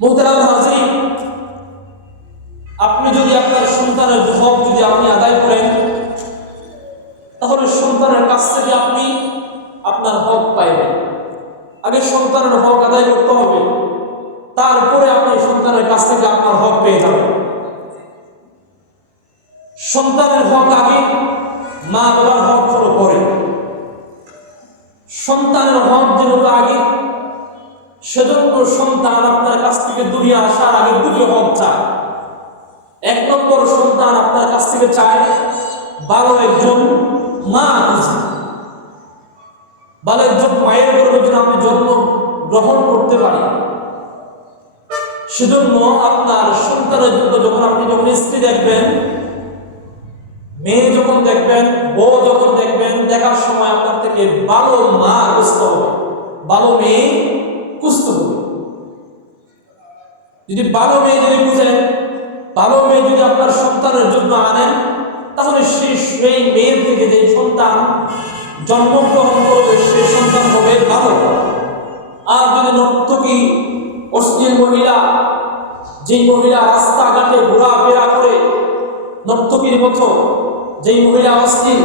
মুহতারাম হাজিরিন, আপনি যদি আপনার সন্তানের হক যদি আপনি আদায় করেন, তাহলে সন্তানের কাছ থেকে আপনি আপনার হক পাইবেন। আগে সন্তানের হক আদায় করতে হবে, তারপরে আপনি সন্তানের কাছ থেকে আপনার হক পেয়ে যাবেন। সন্তানের হক আগে, মা বাবার হক হলো পরে। সন্তানের হক যেহেতু আগে, সেজন্য সন্তান আপনার কাছ থেকে দূরে আসার আগে দুটো হক চায়। এক নম্বর, সন্তান আপনার কাছ থেকে চায় ভালো একজন মা আছে, ভালো একজন মায়ের গর্ভে যেন আপনি জন্ম গ্রহণ করতে পারেন। সেজন্য আপনার সন্তানের জন্য যখন স্ত্রী দেখবেন, মেয়ে যখন দেখবেন, বউ যখন দেখবেন, দেখার সময় আপনার থেকে ভালো মা খুঁজতে হবে, ভালো মেয়ে খুঁজতে হবে। যদি ভালো মেয়ে যদি খুঁজেন, ভালো মেয়ে যদি আপনার সন্তানের জন্য আনেন, তাহলে সেই মেয়ের থেকে যে সন্তান জন্মগ্রহণ করবে সেই সন্তান হবে ভালো। আর যদি নর্তকী অশ্লীল মহিলা, যেই মহিলা রাস্তাঘাটে ঘোরাফেরা করে নর্তকীর মতো, যেই মহিলা অশ্লীল,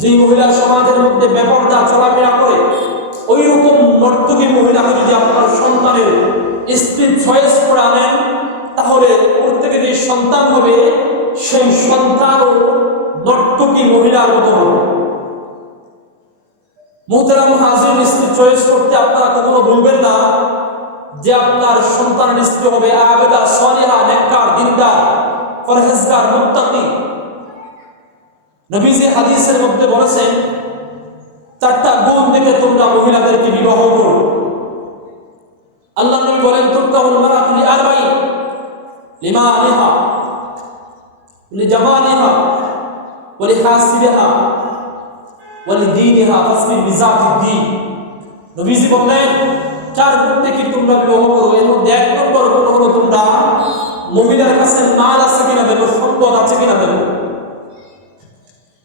যেই মহিলা সমাজের মধ্যে বেপরদা চলাফেরা করে, ওই রকম নর্তকী মহিলাকে যদি আপনার সন্তানের স্ত্রীর চয়েস করে আনেন, তাহলে ওর থেকে যে সন্তান হবে সেই সন্তানও নর্তকী মহিলার মতো হবে। মুহতারাম হাজিরিন, স্ত্রী চয়েস করতে আপনারা কখনো ভুলবেন না যে আপনার সন্তানের স্ত্রী হবে আবেদা, সালিহা, নেককার, দিনদার, পরহেজগার, মুত্তাকি। নবীজি হাদিসের মধ্যে বলেছেন, চারটা গুণ দেখে তোমরা মহিলাদেরকে বিবাহ করো। আল্লাহ নবী বলেন, তুনকাহুল মারাতু লিআরবাঈন, লিমালিহা, লিজামালিহা, ওয়ালিহাসিবিহা, ওয়ালিদীনিহা, ফাসবির বিযাতিদ্দীন। নবীজি বলেন, চার গুণ দেখে তোমরা বিবাহ করো। এর মধ্যে এক নম্বর গুণ হলো তোমরা মহিলার কাছে মাল আছে কিনা দেখো, সম্পদ আছে কিনা দেখো।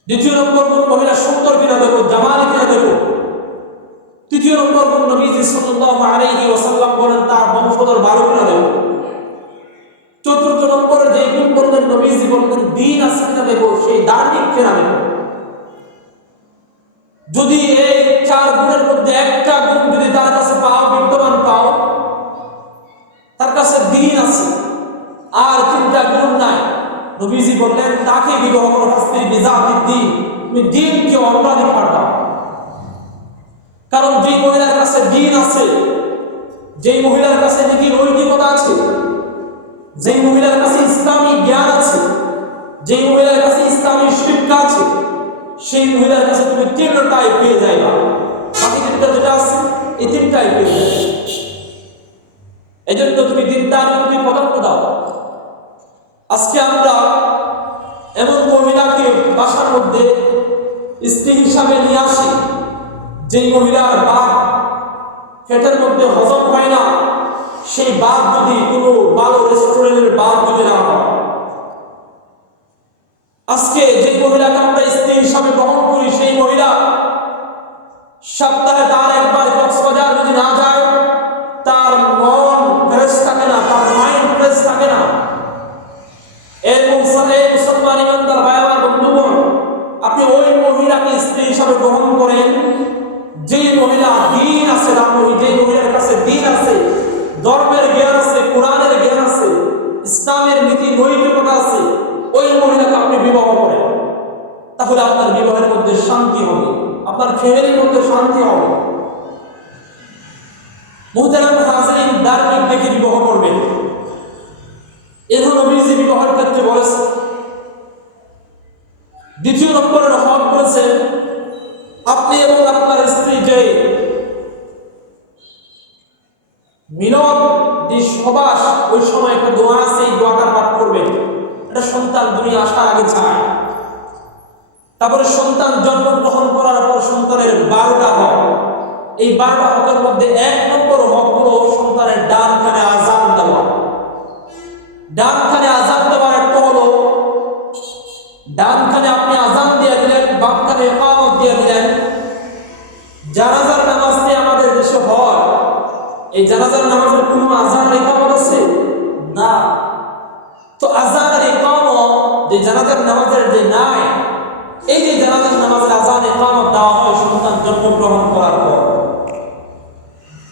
দ্বিতীয় নম্বর গুণ মহিলা সুন্দর কিনা দেখো, জামালি কিনা দেখো। তৃতীয় নম্বর গুণ নবীজি সাল্লাল্লাহু আলাইহি ওয়াসাল্লাম বলেন, তার বংশধর ভালো কিনা দেখো। চতুর্থ নম্বরে যে গুণ বললেন নবীজি বললেন, দ্বীন আছে কিনা দেখো, সেই ধার্মিক কিনা দেখো। যদি এই চার গুণের মধ্যে একটা গুণ যদি তার কাছে পাও, বিদ্যমান পাও, তার কাছে দ্বীন আছে, আর তিনটা গুণ নাই, নবীজি বললেন তাকে বিবাহ করো। ফাসবির বিযাতিদ্দীন, তুমি দ্বীনকে অগ্রাধিকার দাও। কারণ যেই মহিলার কাছে দ্বীন আছে, যেই মহিলার কাছে নীতির নৈতিকতা আছে, যেই মহিলার কাছে ইসলামী জ্ঞান আছে, যেই মহিলার কাছে ইসলামী শিক্ষা আছে, সেই মহিলার কাছে তুমি তিনটাই পেয়ে যাইবা। বাকি তিনটা যেটা আছে, এই তিনটাই পেয়ে যাবে। এই জন্য তুমি দিনদার প্রতি প্রাধান্য দাও। আজকে আমরা এমন মহিলাকে বাসার মধ্যে স্ত্রী হিসাবে নিয়ে আসি, যেই মহিলার বাপ পেটের মধ্যে হজম হয় না, সেই বাপ যদি কোনো ভালো রেস্টুরেন্টের বাপ যদি না হয়। আজকে যে মহিলাকে আমরা স্ত্রী হিসাবে গ্রহণ করি, সেই মহিলা সপ্তাহে তার একবার কক্সবাজার যদি না যায়, তার মন ফ্রেশ থাকে না, তার মাইন্ড ফ্রেশ থাকে না। এই মুসলমান ইমানদার ভাই আমার বন্ধুগণ, আপনি ওই মহিলাকে স্ত্রী হিসাবে গ্রহণ করেন যে মহিলা দ্বীন আছে, যে মহিলার কাছে দ্বীন আছে, ধর্মের জ্ঞান আছে, কোরআনের জ্ঞান আছে, ইসলামের নীতি নৈতিকতা আছে, ওই মহিলাকে আপনি বিবাহ করেন, তাহলে আপনার বিবাহের মধ্যে শান্তি হবে, আপনার ফ্যামিলির মধ্যে শান্তি হবে। মুহতারাম হাজিরিন, ধার্মিক দেখে বিবাহ করবেন। এর নবীজি বিবাহের ক্ষেত্রে বলেছে। দ্বিতীয় নম্বরের হক বলেছে, আপনি এবং আপনার স্ত্রী যে মিলন যে সবাস, ওই সময় একটা দোয়া আছে, এই দোয়াটা পাঠ করবেন। এটা সন্তান দুনিয়া আসার আগে চায়। তারপরে সন্তান জন্মগ্রহণ করার পর সন্তানের 12টা হক। এই 12টা হকের মধ্যে এক নম্বর হক হলো সন্তানের ডান কানে আযান দেওয়া। ডান কানে আযান দেওয়ার একটা হলো, ডান কানে আপনি আযান দিয়ে দিলেন, বাম কানে ইকামত দিয়ে দিলেন। জানাজার নামাজ আমাদের দেশে হয়, এই জানাজার নামাজের কোনো আযান ইকামত আছে? জানাজার নামাজের যে নাই, এই যে জানাজার নামাজের আযান ইকামত দেওয়া হয় সন্তান জন্মগ্রহণ করার পর,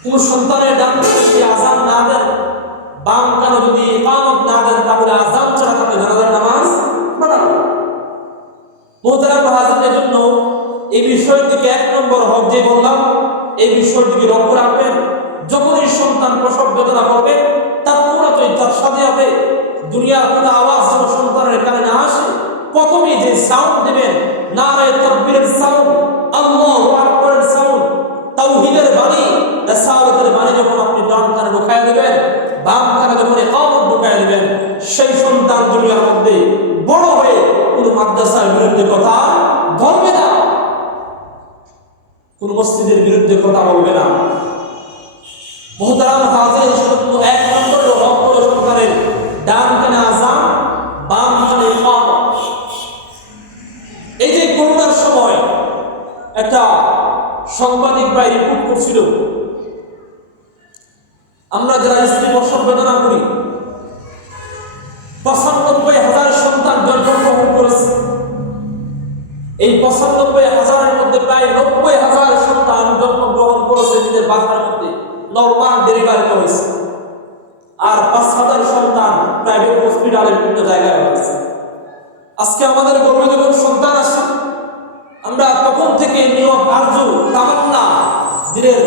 কোন সন্তানের ডান কানে যদি আযান না দেন, বাম কানে যদি ইকামত না দেন, তাহলে আযান ছাড়া তাকে জানাজার নামাজ পড়ানো। মুহতারাম হাজিরের জন্য এই বিষয়ের দিকে 1 নম্বর হক যে বললাম, এই বিষয়ের দিকে লক্ষ্য রাখবেন। যখনই সন্তান প্রসব বেদনা করবে, তার পুরাতই তার সাথে সাথে দুনিয়ার কোনো আওয়াজ যেন সন্তানের কানে না আসে, প্রথমেই যে সাউন্ড দেবেন, নারায়ে তাকবীরের সাউন্ড, আল্লাহু আকবারের সাউন্ড, তাওহীদের বাণী, রিসালাতের বাণী যখন আপনি ডান কানে ঢুকায় দেবেন, বাম কানে যখন ইকামত ঢুকায় দেবেন, সেই সন্তান দুনিয়ার মধ্যে বড় হয়ে কোন মাদ্রাসার বিরুদ্ধে কথা বলবে না, কোন মসজিদের বিরুদ্ধে কথা বলবে না। মুহতারাম হাজির, শুধু 1 নম্বর হক হলো সন্তানের ডান কানে আযান, বাম কানে ইকামত। এই যে করোনার সময় একটা সাংবাদিক ভাই রিপোর্ট করছিল, আমরা যারা স্ত্রী প্রসব বেদনা করি, ৯৫,০০০ সন্তান জন্মগ্রহণ করেছে। এই ৯৫,০০০-এর মধ্যে প্রায় ৯০,০০০ সন্তান জন্মগ্রহণ করেছে নিজের বাসার মধ্যে, নরমাল ডেলিভারিতে হয়েছে। আর ৫,০০০ সন্তান প্রাইভেট হসপিটালের বিভিন্ন জায়গায় হয়েছে। আজকে আমাদের গর্বে যখন সন্তান আসে, আমরা তখন থেকে নিয়ম আর্য তামান্না দিনের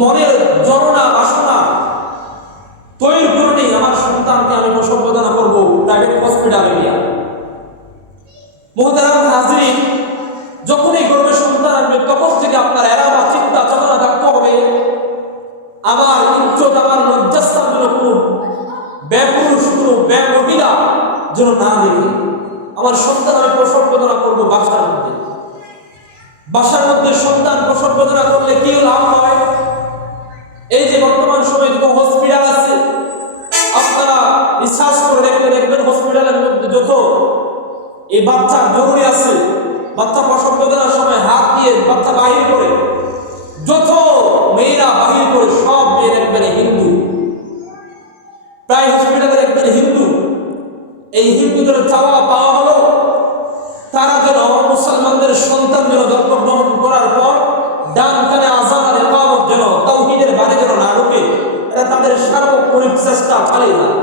মনের জননা বাসনা তৈরি করে নেই, আমার সন্তানকে আমি প্রসব বেদনা করবো প্রাইভেট হসপিটালে গিয়া। মুহতারাম হাজিরিন, যখনই গর্বে সন্তান আসবে, তখন থেকে আপনার এলাকা চিন্তা চেতনা থাকতে হবে, আমার ইজ্জত, আমার লজ্জাস্থান যেন কোনো বেপুরুষ, কোনো বেমহিলা যেন না দেখে। আমার সন্তান আমি প্রসব বেদনা করবো বাসার মধ্যে। বাসার মধ্যে সন্তান প্রসব বেদনা করলে কি লাভ হয়? এই যে বর্তমান সময়ে যত হসপিটাল আছে, আপনারা রিসার্চ করে দেখবেন হসপিটালের মধ্যে যত এই বাচ্চার জরুরি আছে, বাচ্চা প্রসব বেদনার সময় হাত দিয়ে বাচ্চা বাহির করে, যত মেয়েরা বাহির করে সব মেয়ে দেখবেন হিন্দু, প্রায় হসপিটালে দেখবেন হিন্দু। এই হিন্দুদের চাওয়া পাওয়া হলো তারা যেন মুসলমানদের সন্তান যেন জন্মগ্রহণ করার পর ডান কানে আযান আর ইকামত যেন তাওহীদের বাণী যেন না ঢোকে, এটা তাদের সার্বক্ষণিক চেষ্টা চালিয়ে যায়।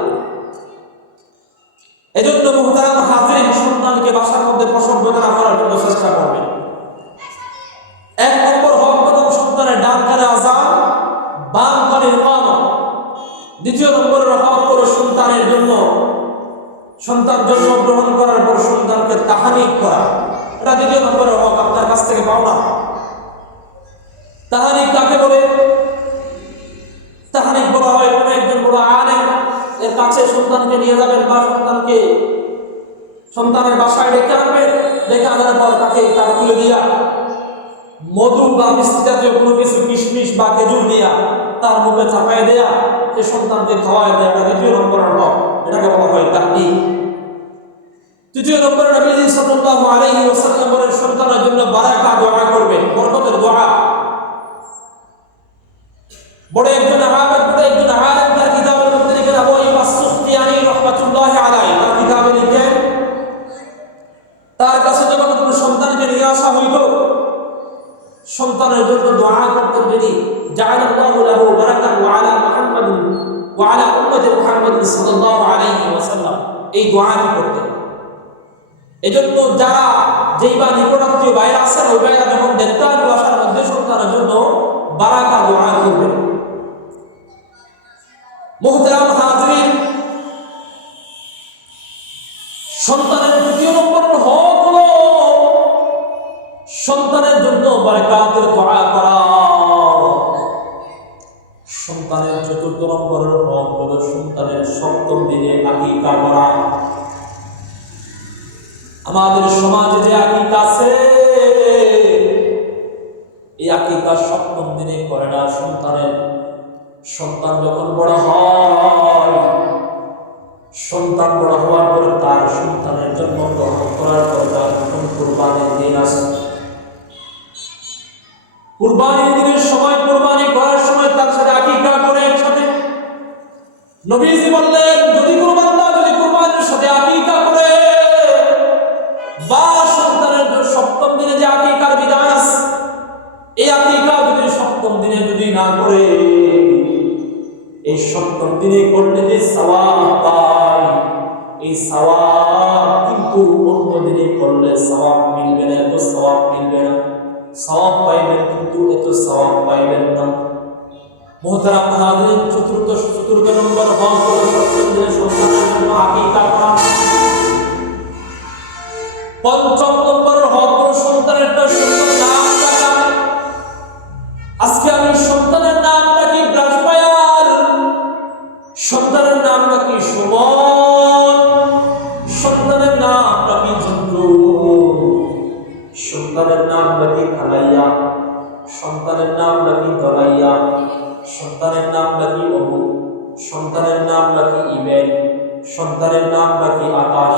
এজন্য মুহতারাম হাজিরিন, সন্তানকে বাসার মধ্যে প্রসব বেদনা করার জন্য চেষ্টা করবেন। 1 নম্বর হক প্রথম সন্তানের ডান কানে আযান, বাম কানে ইকামত। 2 নম্বরের হক হলো সন্তানের জন্য, সন্তান জন্মগ্রহণ করার পর সন্তানকে তাহনিক করা, এটা 2 নম্বরের হক, আপনার কাছ থেকে পাওনা। তাহনিক কাকে বলে? তাহনিক বলা হয় কোন একজন বড় আলেম এর কাছে সন্তানকে নিয়ে যাবেন, বা সন্তানকে সন্তানের বাসায় ডেকে আনবেন, ডেকে আনার পর তাকে তার তুলে দিয়া মধু বা মিষ্টি জাতীয় কোনো কিছু, কিশমিশ বা খেজুর দিয়া তার মুখে চাপায় দেয়া, সে সন্তানকে খাওয়ায় দেয়, এটা 2 নম্বরের হক, এটাকে বলা হয় তাহনিক। 3 নম্বরে নবীজি সাল্লাল্লাহু আলাইহি ওয়াসাল্লাম বলেন, সন্তানের জন্য বারাকা দোয়া করবেন, বরকতের দোয়া। বড় একজন আলেম তার কিতাবের মধ্যে লিখেন, আবু আইয়ুব আস-সুখতিয়ানি রাহমাতুল্লাহি আলাইহি তার কিতাবে লিখেন, তার কাছে যখন কোনো সন্তানকে নিয়ে আসা হইল, সন্তানের জন্য দোয়া করতেন যিনি, জাআলাল্লাহু লাহু বারাকাতান ওয়া আলা মুহাম্মাদিন ওয়া আলা উম্মতি মুহাম্মাদিন সাল্লাল্লাহু আলাইহি ওয়াসাল্লাম, এই দোয়াটি করতেন। এজন্য যারা যেই বা নিকটাত্মীয় বাইরে আছেন, ওই বাইরা যখন দেখতে আসবে বাসার মধ্যে, সন্তানের জন্য বারাকা দোয়া করবেন। মুহতারাম হাজিরিন, সন্তানের 2 নম্বর হক হলো সন্তানের জন্য বারাকাতের দোয়া করা। সন্তানের 4 নম্বরের হক হলো সন্তানের 7ম দিনে আকিকা করা। আমাদের সমাজে যে আকিকা আছে, এই আকিকা 7ম দিনে করে না। সন্তান যখন বড় হয়, সন্তান বড় হওয়ার পর তার সন্তানের জন্ম গ্রহণ করার পর তার কুরবানির দিন আসে। কুরবানির দিনের সময়, কুরবানি করার সময় তার সাথে আকিকা করে একসাথে। নবীজি বললেন, যদি কোনো বান্দা যদি কুরবানির সাথে আকিকা করে, না করে এই 70 দিনে করলে যে সওয়াব পাই, এই সওয়াব কিন্তু অন্য দিনে করলে সওয়াব মিলবে না, এত সওয়াব মিলবে না। সওয়াব পাইবেন কিন্তু এত সওয়াব পাইবেন না। মুহতারাম হাজিরিন, চতুর্থ নম্বর হক হলো সন্তানের জন্য আকিকা করা। পঞ্চম নম্বর হক হলো সন্তানের একটা সুন্দর নাম রাখা। আজকে আমি সন্তানের নাম রাখি ব্রাহ্মণ, সন্তানের নাম রাখি সুমন, সন্তানের নাম রাখি চন্দ্র, সন্তানের নাম রাখি খালাইয়া, সন্তানের নাম রাখি দলাইয়া, সন্তানের নাম রাখি অবু, সন্তানের নাম রাখি ইবেন, সন্তানের নাম রাখি আকাশ।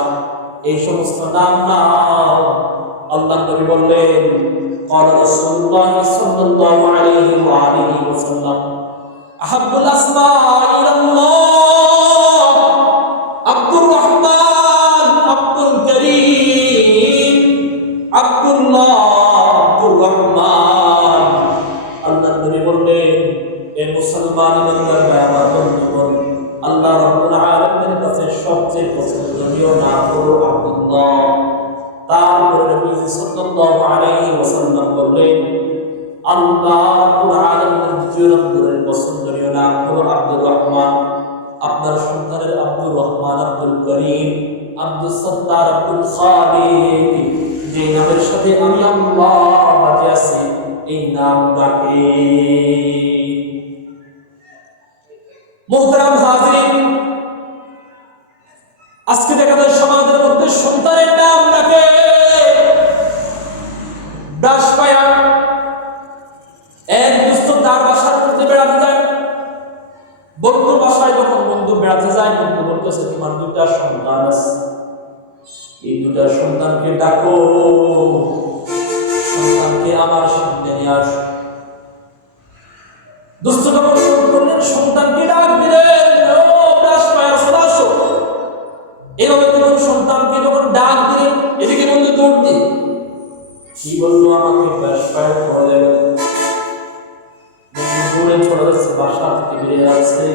এই সমস্ত নাম আল্লাহ নবী বললেন, قال رسول الله صلى الله عليه وآله وسلم أحب الأسماء إلى الله عبد الرحمن عبد الكريم عبد الله عبد الرحمن। আল্লাহ নবী বললেন, এ মুসলমান বান্দার আমার বন্ধুগণ, আল্লাহ রাব্বুল আলামিনের কাছে সবচেয়ে পছন্দনীয় নাম হলো আব্দুল্লাহ। তারপরে নবী সাল্লাল্লাহু আলাইহি ওয়াসাল্লাম বললেন, আল্লাহ রাব্বুল আলামিনের দ্বিতীয় নম্বরের পছন্দনীয় নাম হলো আব্দুর রহমান। আপনার সন্তানের আব্দুর রহমান, আব্দুল করিম, আব্দুল সত্তার, আব্দুল খালিক, যে নামের সাথে আমি আল্লাহ বাজে আছি, এই নাম ডাকে। মুহতারাম হাজিরিন, আজকে দেখা যায় সমাজের মধ্যে সন্তানের নাম রাখে ব্রাশপায়া। এক দুস্থ তার বাসার মধ্যে বেড়াতে যায়, বন্ধুর বাসায় যখন বন্ধু বেড়াতে যায়, বন্ধু বলতেছে, তোমার দুটা সন্তান আছে, এই দুটা সন্তানকে ডাকো, সন্তানকে আমার সামনে নিয়ে আসো। দুস্থ যখন বললেন, সন্তানকে ডাক দিলেন, ও ব্রাশপায়া চলে আসো। এভাবে যখন সন্তানকে যখন ডাক দিলেন, এদিকে বন্ধু দৌড় দিয়ে কি বললো, আমাকে ব্রাশপায়া পড়ে যাবে, দৌড়ে চলে যাচ্ছে, বাসা থেকে বেরিয়ে যাচ্ছে।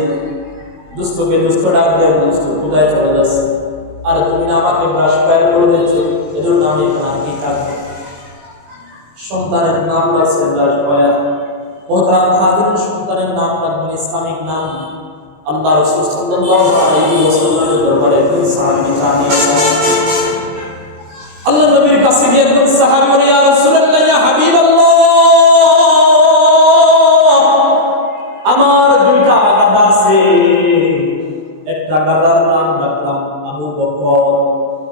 দুস্থকে দুস্থ ডাক দেয়, দুস্থ কোথায় চলে যাচ্ছে, আর তুমি না আমাকে ব্রাশপায়া করে দিচ্ছ, এজন্য আমি এখানে থাকবো। সন্তানের নাম রাখছে ব্রাশপায়া। মুহতারাম হাজিরিন, সন্তানের নাম রাখবেন ইসলামিক নাম। আল্লাহ রাসূল সাল্লাল্লাহু আলাইহি ওয়াসাল্লামের দরবারে একজন সাহাবী জানিয়েছেন, আল্লাহ নবীর কাছে গিয়ে একজন সাহাবী বলে, ইয়া রাসূলুল্লাহ, ইয়া হাবিবাল্লাহ, আমার দুইটা গাদা আছে, একটা গাদার নাম রাখলাম আবু বকর,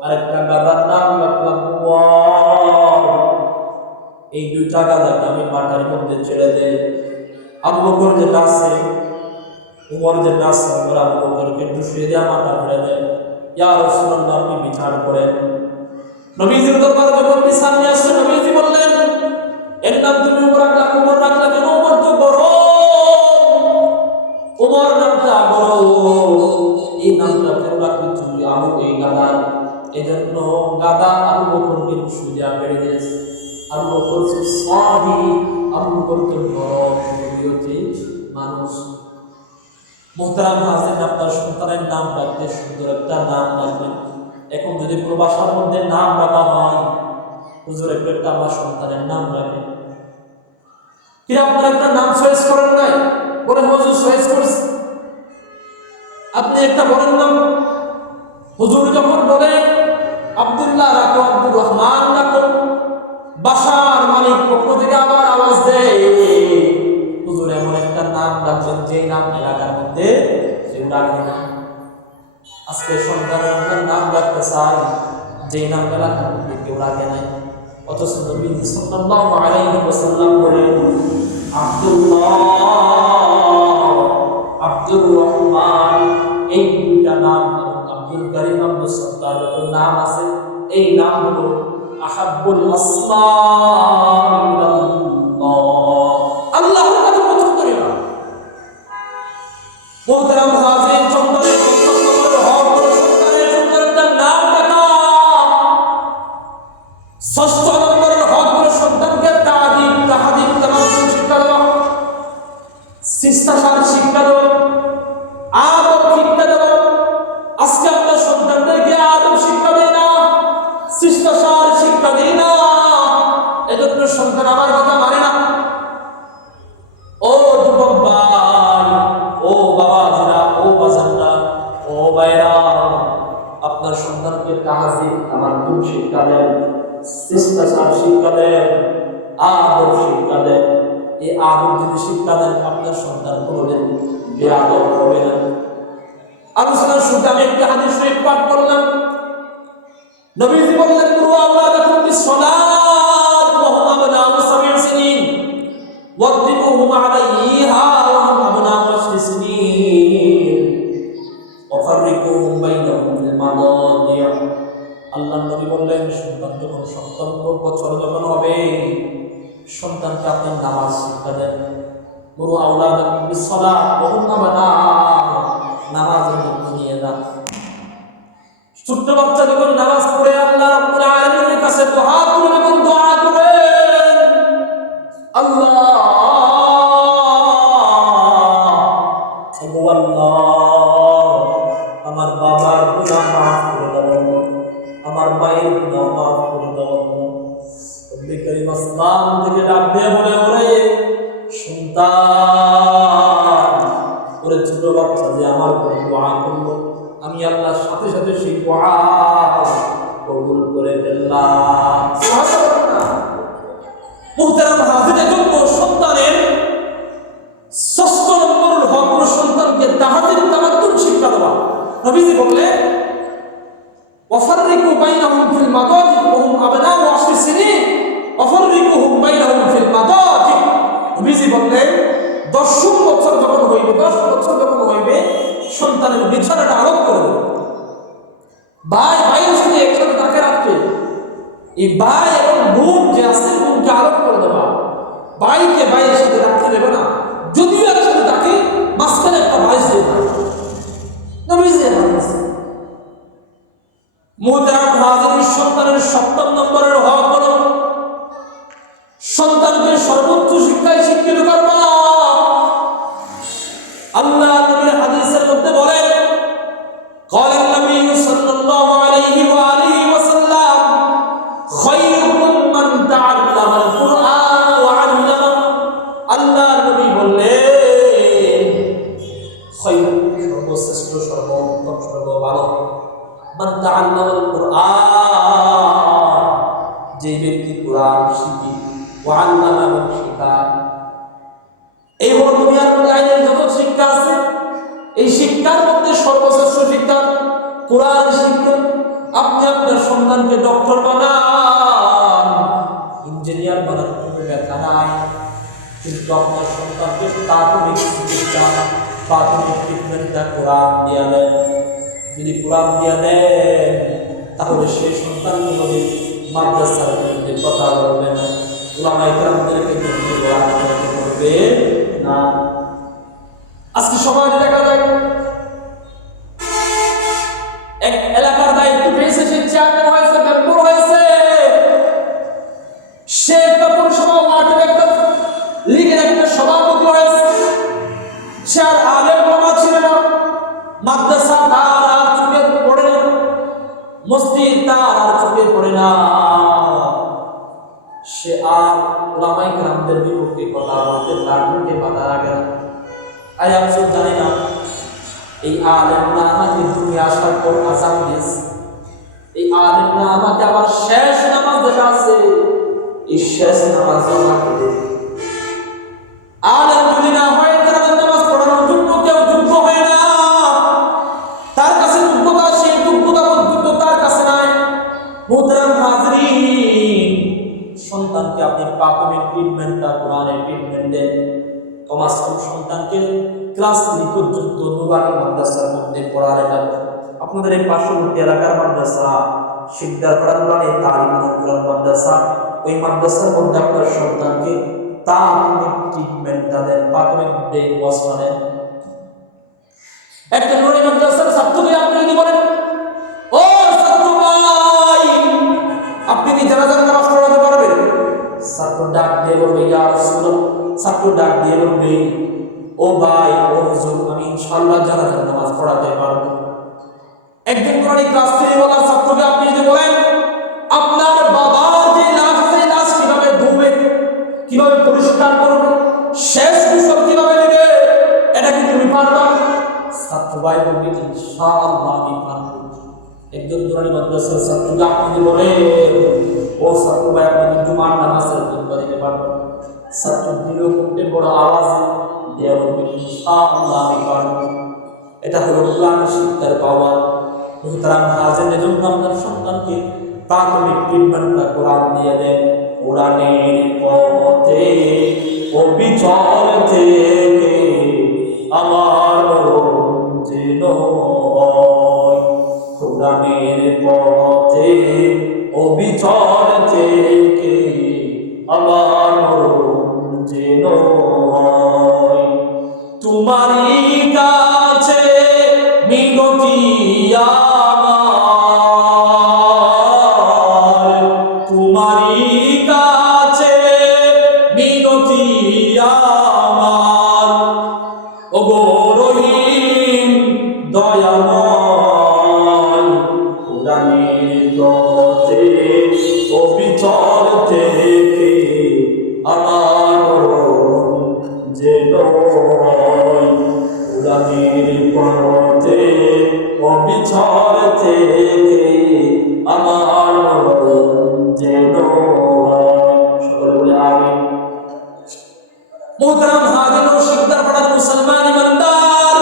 আরেকটা গাদার নাম রাখলাম উমর। এই দুইটা গাদাকে আমি মাঠের মধ্যে ছেড়ে দেই। আবু বকর যেটা আছে, উমর যেটা আছে, ওরা আবু বকরকে ডুবিয়ে দিয়ে মাথা ফেলে দেয়। ইয়া রাসূলুল্লাহ, আপনি বিচার করেন। নবীজির দরবারে যখন বিচার নিয়ে আসছে, নবীজি বললেন, এর নাম তুমি উমর রাখলা, উমর রাখলা কেন? উমর তো বড়, উমর নামটা বড়, এই নামটা কেন রাখলি তুমি? আবু এই গাদা, এজন্য গাদা আবু বকরকে ডুবিয়ে বেড়ে দিয়েছে। আবু বকর সাহাবী, আবু বকর তো বড় মানুষ। মুহতারাম হাজিরিন, আপনার সন্তানের নাম রাখতে সুন্দর একটা নাম রাখবেন। এখন যদি কোনো বাসার মধ্যে নাম রাখা হয়, হুজুর একটা আমার সন্তানের নাম রাখে, কি আপনার একটা নাম চয়েস করেন নাই? বলে হুজুর চয়েস করেছে, আপনি একটা বলেন নাম। হুজুর যখন বলে আব্দুল্লাহ রাখো, আব্দুর রহমান রাখো, বাসার মালিক পক্ষ থেকে আবার আওয়াজ দেয়, হুজুর এমন একটা নাম রাখবেন যে নাম এলাকার মধ্যে কেউ রাখে না। আজকে সন্তানের নাম রাখতে চাই যে নাম এলাকার মধ্যে কেউ রাখে নাই, অথচ নবী সাল্লাল্লাহু আলাইহি ওয়াসাল্লাম বলেন, আব্দুল্লাহ, আব্দুর রহমান, এই দুইটা নাম, আব্দুল করিম, আব্দুল সত্তার যত নাম আছে, এই নাম হলো আহাব্বুল আসমা ইলাল্লাহ, আল্লাহর কাছে পছন্দনীয় নাম। মুহতারাম হাজিরিন, সন্তানের হক হলো সন্তানের সুন্দর একটা নাম রাখা। ষষ্ঠ নম্বরের হক হলো সন্তানকে তাহাদিব তামাম শিক্ষা দেওয়া। বাজানরা, ও ভাইরা, আপনার সন্তানকে তাহাজ্জুদ তামাদ্দুন শিক্ষা দেন, শিষ্টাচার শিক্ষা দেন, আদব শিক্ষা দেন। এই আদব যদি শিক্ষা দেন, আপনার সন্তান কোনোদিন বেয়াদব হবে না। আলোচনার শুরুতে আমি একটি হাদিস শরীফ পাঠ করলাম। নবীজি বললেন, মুরু আওলাদাকুম বিস-সালাত ওয়া হুম আবনাউ 7 সিনিন ওয়াদ্রিবুহুম আলাইহা ওয়া হুম আবনাউ 10 সিনিন ওয়া ফাররিকুহুম বাইনাহুম ফিল মাদাজি'। আল্লাহর নবী বললেন, সন্তান যখন 17 বছর যখন হবে, সন্তানকে আপনি নামাজ শিক্ষা দেন। মুরু আওলাদাকুম বিস-সালাত ওয়া হুম আবনাউ, নামাজের মধ্যে নিয়ে যান। ছোট্ট বাচ্চা যখন নামাজ পড়ে আল্লাহ রাব্বুল আলামিনের কাছে হাত তুলে এবং দোয়া করে, আল্লাহ আমার বাবার গুনাহ মাফ করে দাও, আমার মায়ের গুনাহ মাফ করে দাও। নবী করিম আসমান থেকে ডাক দিয়ে বলে, ওরে সন্তান, ওরে ছোট বাচ্চা যে আমার করে দোয়া করলো, আমি আল্লাহর সাথে সাথে সেই দোয়া কবুল করে ফেললাম। মুহতারাম হাজির, এজন্য সন্তানের 6 নম্বর হক হলো সন্তানকে তাহাজ্জুদ তামাদ্দুন শিক্ষা দেওয়া। নবীজি বললেন, ওয়াফাররিকু বাইনাহুম ফিল মাদাজি' ওয়া হুম আবনাউ 10 সিনিন ওয়াফাররিকুহুম বাইনাহুম ফিল মাদাজি'। নবীজি বললেন, 10 বছর যখন হইবে, 10 বছর যখন হইবে, সন্তানের বিছানাটা আরোপ করে দেবে। ভাই ভাইয়ের সাথে একসাথে তাকে রাখবে। এই ভাই এবং বোন যে আছে, বোনকে আরোপ করে দেবা, ভাইকে ভাইয়ের সাথে রাখতে দেবে না। যদিও একসাথে তাকে মাঝখানে একটা বালিশ দেবে না। নবীজি হাদিস। মুহতারাম হাজির, সন্তানের 7 নম্বরের হক হলো সন্তানকে সর্বোচ্চ শিক্ষায় শিক্ষিত করবা। আল্লাহ নবীর হাদিসের মধ্যে বলেন, قال النبي صلى الله عليه وآله وسلم خيركم من تعلم القرآن وعلمه। আল্লাহ নবী বললেন, খৈরুকুম, সর্বশ্রেষ্ঠ, সর্বোত্তম, সর্বভালো, মান তাআল্লামাল কুরআন, যে ব্যক্তি কুরআন শিখে, ওয়া আল্লামাহু, শিখায়। এই হলো দুনিয়ার লাইনের যত শিক্ষা আছে, এই শিক্ষার মধ্যে সর্বশ্রেষ্ঠ শিক্ষা কোরআন শিক্ষা। আপনি আপনার সন্তানকে ডক্টর বানান, ইঞ্জিনিয়ার বানান, কোনো ব্যথা নাই, কিন্তু আপনার সন্তানকে প্রাথমিক চিকিৎসা, প্রাথমিক ট্রিটমেন্টটা কোরআন দিয়া দেন। যদি কোরআন দিয়া দেন, তাহলে সেই সন্তান কোনোদিন মাদ্রাসার বিরুদ্ধে কথা বলবে না, উলামায়ে কেরামদেরকে বিরুদ্ধে করবে না। আজকে সমাজে দেখা যায়, এক এলাকার দায়িত্ব পেয়েছে, সে চেয়ারম্যান হয়েছে, মেম্বার হয়েছে, সে একটা পৌরসভা ওয়ার্ডের একটা লীগের একটা সভাপতি হয়েছে, সে আর আলেম ওলামা ছিল না, মাদ্রাসা তার আর চোখে পড়ে না, মসজিদ তার আর চোখে পড়ে না, সে আর উলামায়ে কেরামদের বিপক্ষে কথা বলতে তার মুখে বাধা রাখে না। আই আফসোস, জানি না এই আলেমরা আমাকে দুনিয়া আসার পর আযান দিয়েছে, এই আলেমরা আমাকে আবার শেষ নামাজ যেটা আছে, এই শেষ নামাজ আমাকে দেবে। আলেম যদি না হয়, তারা নামাজ পড়ানোর যোগ্য কেউ যোগ্য হয় না। তার কাছে যোগ্যতা, সেই যোগ্যতা পর্যন্ত তার কাছে নাই। মুহতারাম হাজিরিন, সন্তানকে আপনি প্রাথমিক ট্রিটমেন্টটা কোরআনের ট্রিটমেন্ট দেন। কমাস কম সন্তানকে ক্লাস 3 পর্যন্ত নুরানি মাদ্রাসার মধ্যে পড়ার, এটা আপনাদের এই পার্শ্ববর্তী এলাকার মাদ্রাসা শিকদারপাড়া নুরানি তালিমুল কুরআন মাদ্রাসা, ওই মাদ্রাসার মধ্যে আপনার সন্তানকে প্রাথমিক ট্রিটমেন্টটা দেন, প্রাথমিক ব্রেন ওয়াশ দেন। একটা নুরানি মাদ্রাসার ছাত্রকে আপনি যদি বলেন, ও ছাত্র ভাই, আপনি কি জানাজার নামাজ পড়াতে পারবেন? ছাত্র ডাক দিয়ে বলবে, ইয়া রাসূলুল্লাহ, ছাত্র ডাক দিয়ে বলবে, ও ভাই, ও হুজুর, আমি ইনশাআল্লাহ জানাজার নামাজ পড়াতে পারবো। একদিন কোরআন ক্লাস 3 বলা ছাত্রকে আপনি যদি বলেন, আপনার বাবার যে লাশ আছে, লাশ কিভাবে ধুবে, কিভাবে পরিষ্কার করবে, শেষ গোসল কিভাবে দিবে, এটা কি তুমি পারবা? ছাত্র সবাই বলবে ইনশাআল্লাহ আমি পারব। একজন নুরানি মাদ্রাসার ছাত্রকে আপনি বলে, ও ছাত্র ভাই আপনি জুমার নামাজের জন্য দিতে পারবেন? ছাত্র দৃঢ় করতে বড় আওয়াজ দিয়ে বলবে ইনশাআল্লাহ আমি পারব। এটা হলো কোরআন শিক্ষার পাওয়ার। সুতরাং হাজির জন্য আপনার সন্তানকে প্রাথমিক ট্রিটমেন্টটা কোরআন দিয়ে দেন। কোরআনের পথে অবিচল থেকে আমার যেন হয়, কোরআনের পথে অবিচল থেকে আমার যেন হয়। তোমারই কাছে মিনতি আমার, তোমারই কাছে মিনতি আমার, ওগো রহিম দয়াময়, কোরআনের পথে অবিচল থেকে আমার যেন হয়, কোরআনের পথে অবিচল থেকে আমার যেন হয়। সকলে বলে আমিন। মুহতারাম হাজির ও শিকদার পড়ার মুসলমান ইমানদার,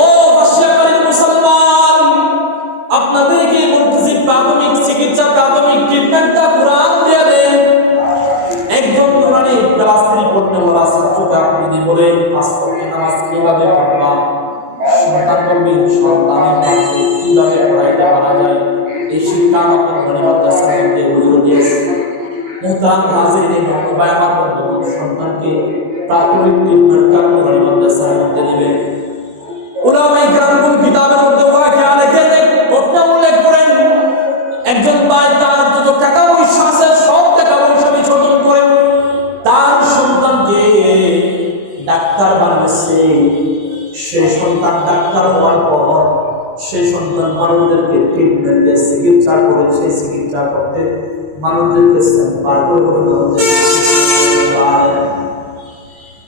ও বর্ষাকালীন মুসলমান, আপনাদেরকে বলতেছি প্রাথমিক চিকিৎসা, প্রাথমিক ট্রিটমেন্টটা কোরআন দিয়ে দেন। একজন নুরানি ক্লাস 3 পড়তে ওরা ছাত্রকে আপনি বলেন 5 ওয়াক্ত নামাজ কিভাবে পড়বা, সন্তান বলবে সন্তানের কিভাবে পড়াইতে পারা যায়, এই শিক্ষা আমাকে নুরানি মাদ্রাসার মধ্যে হুজুর দিয়েছে। মুহতারাম হাজির এই ভাই আমার বন্ধু সন্তানকে প্রাথমিক ট্রিটমেন্টটা নুরানি মাদ্রাসার মধ্যে দিবেন। উলামায়ে কেরাম কিতাবের মধ্যে ওয়াকিয়া লিখেছেন, ঘটনা উল্লেখ করেন, একজন ভাই তার যত টাকা পয়সা আছে সব টাকা পয়সা বিসর্জন করে তার সন্তানকে ডাক্তার বানিয়েছে। সেই সন্তান ডাক্তার হওয়ার পর সেই সন্তান মানুষদেরকে ট্রিটমেন্ট দিয়ে চিকিৎসা করে, সেই চিকিৎসা করতে মানুষদেরকে সেবা করে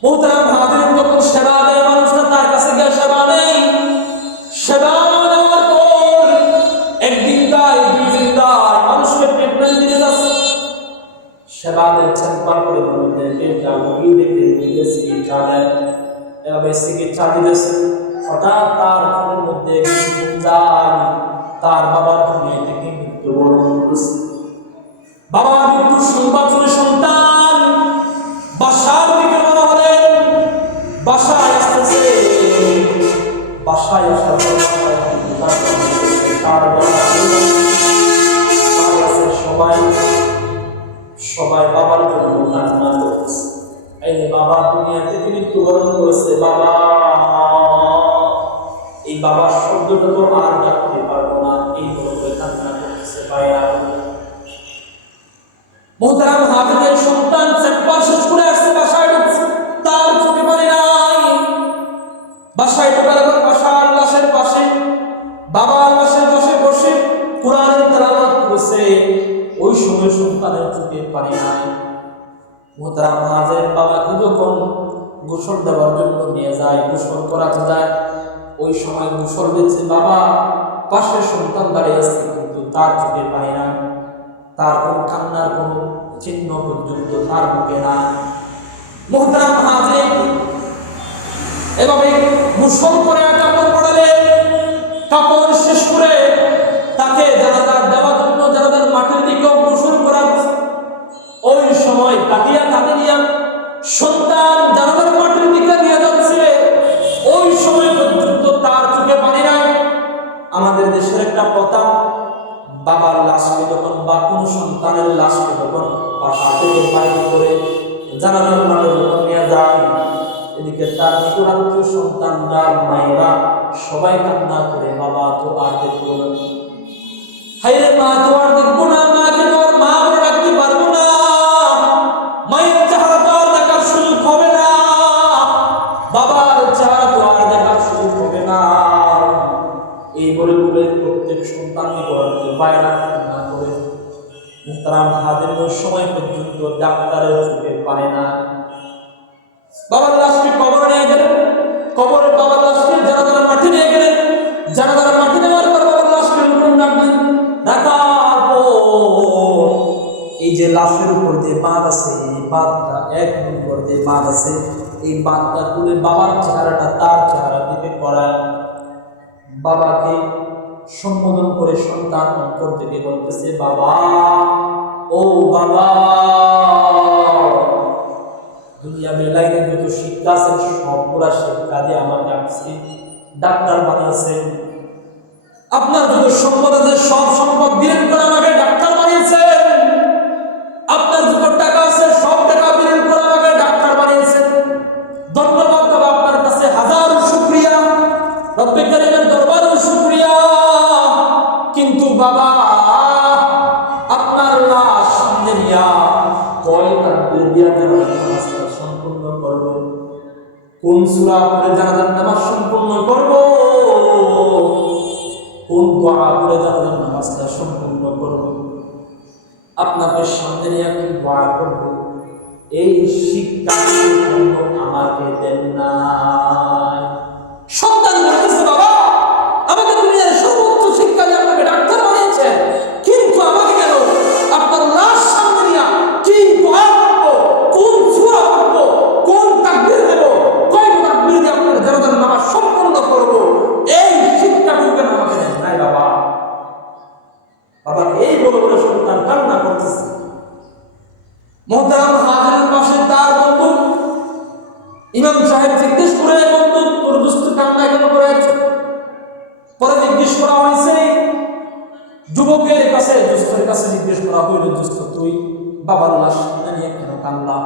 মুহতারাম হাজির যখন সেবা দেয় মানুষরা তার কাছে গিয়ে সেবা নেই। সেবা দেওয়ার পর একদিন তাই দুই দিন তাই মানুষকে ট্রিটমেন্ট দিতে যাচ্ছে। সেবা দিচ্ছেন তারপরে মানুষদেরকে জাগরি দেখে দিকে চিকিৎসা দেয়, এভাবে চিকিৎসা দিতেছে। হঠাৎ তার মনের মধ্যে যায় তার বাবা দুনিয়া থেকে মৃত্যুবরণ করেছে। বাবা মৃত্যুর সংবাদ শুনে সন্তান বাসার দিকে রওনা হলেন। বাসায় আসতেছে, বাসায় আসার পর সবাই সবাই বাবার জন্য কান্না করছে। এই বাবা দুনিয়া থেকে মৃত্যুবরণ করেছে, বাবা, এই বাবার শব্দটা তো আর ডাকতে পারবো না, এই বলে কান্না করতেছে ভাইয়া। মুহতারাম হাজিরের সন্তান চেকবার শেষ করে আসছে, বাসায় ঢুকছে, তার চোখে পানি নাই। বাসায় ঢোকার পর বাসার লাশের পাশে, বাবার লাশের পাশে বসে কোরআনের তেলাওয়াত করেছে। ওই সময় সন্তানের চোখে পানি নাই। মুহতারাম হাজির বাবাকে যখন গোসল দেওয়ার জন্য নিয়ে যায়, গোসল করাতে যায়, ওই সময় গোসল দিচ্ছে বাবা, পাশে সন্তান দাঁড়িয়ে আছে, কিন্তু তার চোখে পানি নাই, তার কোন কান্নার কোন চিহ্ন পর্যন্ত তার মুখে নাই। মুহতারাম হাজির এভাবে গোসল করে কাপড় পরালেন, কাপড় শেষ করে তাকে জানাজা দেওয়ার জন্য জানাজার মাটির দিকে গোসল করাচ্ছে। ওই সময় কাটিয়া কাটিয়া সন্তান জানাজার মাটির দিকে নিয়ে যাচ্ছে, ওই সময় পর্যন্ত তার চোখে পানি নাই। আমাদের দেশের একটা কথা, বাবার লাশকে যখন বা কোন সন্তানের লাশকে যখন বাসা থেকে বাইরে করে জানাজার মাঠে যখন নিয়ে যায়, এদিকে তার নিকটাত্মীয় সন্তানরা, মায়েরা সবাই কান্না করে, বাবা তো আর দেখবো না, হায়রে মা তো আর দেখবো না, মাকে তো আর মা বলে রাখতে পারবো না, মায়ের চেহারা তো আর দেখার সুযোগ হবে না, বাবার চেহারা তো আর দেখার সুযোগ হবে না। এই বলে বলে প্রত্যেক সন্তান নিকটাত্মীয় বাইরা কান্না করে। মুহতারাম হাজির ওই সময় পর্যন্ত ডাক্তারের চোখে পারে না। বাবার লাশকে কবরে নিয়ে গেলেন, কবরে বাবার লাশকে জানাজার লাশের উপর যে বাঁধ আছে, এই বাঁধটা 1 নম্বর যে বাঁধ আছে, এই বাঁধটা তুলে বাবার চেহারাটা তার চেহারা দিকে করায় বাবাকে সম্বোধন করে সন্তান অন্তর থেকে বলতেছে, বাবা, ও বাবা। দুনিয়া বেলায় যত শিক্ষা আছে সবগুলা শিক্ষা দিয়ে আমাকে আজকে ডাক্তার বানিয়েছেন। আপনার যত সম্পদ আছে সব সম্পদ বিলীন করে আমাকে ডাক্তার বানিয়েছেন। আপনার যত টাকা আছে সব টাকা বিলীন করে আমাকে ডাক্তার বানিয়েছেন। ধন্যবাদ বাবা, আপনার কাছে হাজারো শুকরিয়া, রব্বে কারীমের দরবারে শুকরিয়া। কিন্তু বাবা, আপনার লাশ সামনে নিয়া কয় তাকবীর দিয়া জানাজার নামাজটা সম্পূর্ণ করব, কোন সূরা পড়ে জানাজার নামাজ সম্পূর্ণ করব, কোন দোয়া পড়ে জানাজার নামাজটা সম্পূর্ণ করব, আপনাকে সামনে নিয়ে কি দোয়া করব, এই শিক্ষা আমাকে দেন না। সন্তান বলতেছে, বাবা, আমাকে দুনিয়ার সর্বোচ্চ শিক্ষা দিয়ে আপনাকে ডাক্তার বানিয়েছেন, কিন্তু আমাকে কেন আপনার লাশ সামনে নিয়ে কি দোয়া করবো, কোন সূরা পড়বো, কোন তাকবীর দেব, কয় তাকবীর দিয়ে আপনার জানাজার নামাজ সম্পূর্ণ করব, এই শিক্ষাটুকু কেন আমাকে দেন নাই বাবা। বাবা এই বলে বলে সন্তান কান্না করতেছে। মোহতারাম হাজিরের পাশে তার বন্ধু ইমাম সাহেব জিজ্ঞেস করে, বন্ধু তোর দুস্থ কান্না কেন করেছে? পরে জিজ্ঞেস করা হয়েছে যুবকের কাছে, দুস্থের কাছে জিজ্ঞেস করা হইল, দুস্থ তুই বাবার লাশ সামনে নিয়ে কেন কান্না,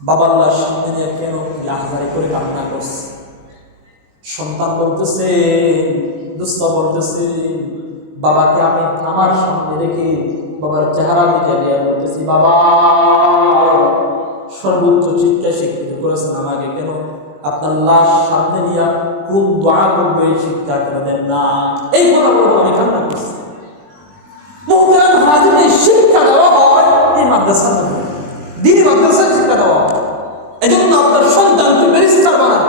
বাবার লাশ সামনে নিয়ে কেন লাহজারি করে কান্না করছে? সন্তান বলতেছে, দুস্থ বলতেছে, বাবাকে আমি আমার সামনে রেখে বাবার চেহারা দিকে দিয়ে বলতেছি, বাবা, সর্বোচ্চ শিক্ষা শিক্ষিত করেছেন আমাকে, কেন আপনার লাশ সামনে নিয়ে কোন দোয়া করবে এই শিক্ষা কেন দেন না? এই কথাগুলো আমি কান্না করছি। মুহতারাম হাজির, শিক্ষা দেওয়া হয় এই মাদ্রাসার মধ্যে, দিনী মাদ্রাসায় শিক্ষা দেওয়া হয়। এই জন্য আপনার সন্তানকে ব্যারিস্টার বানান,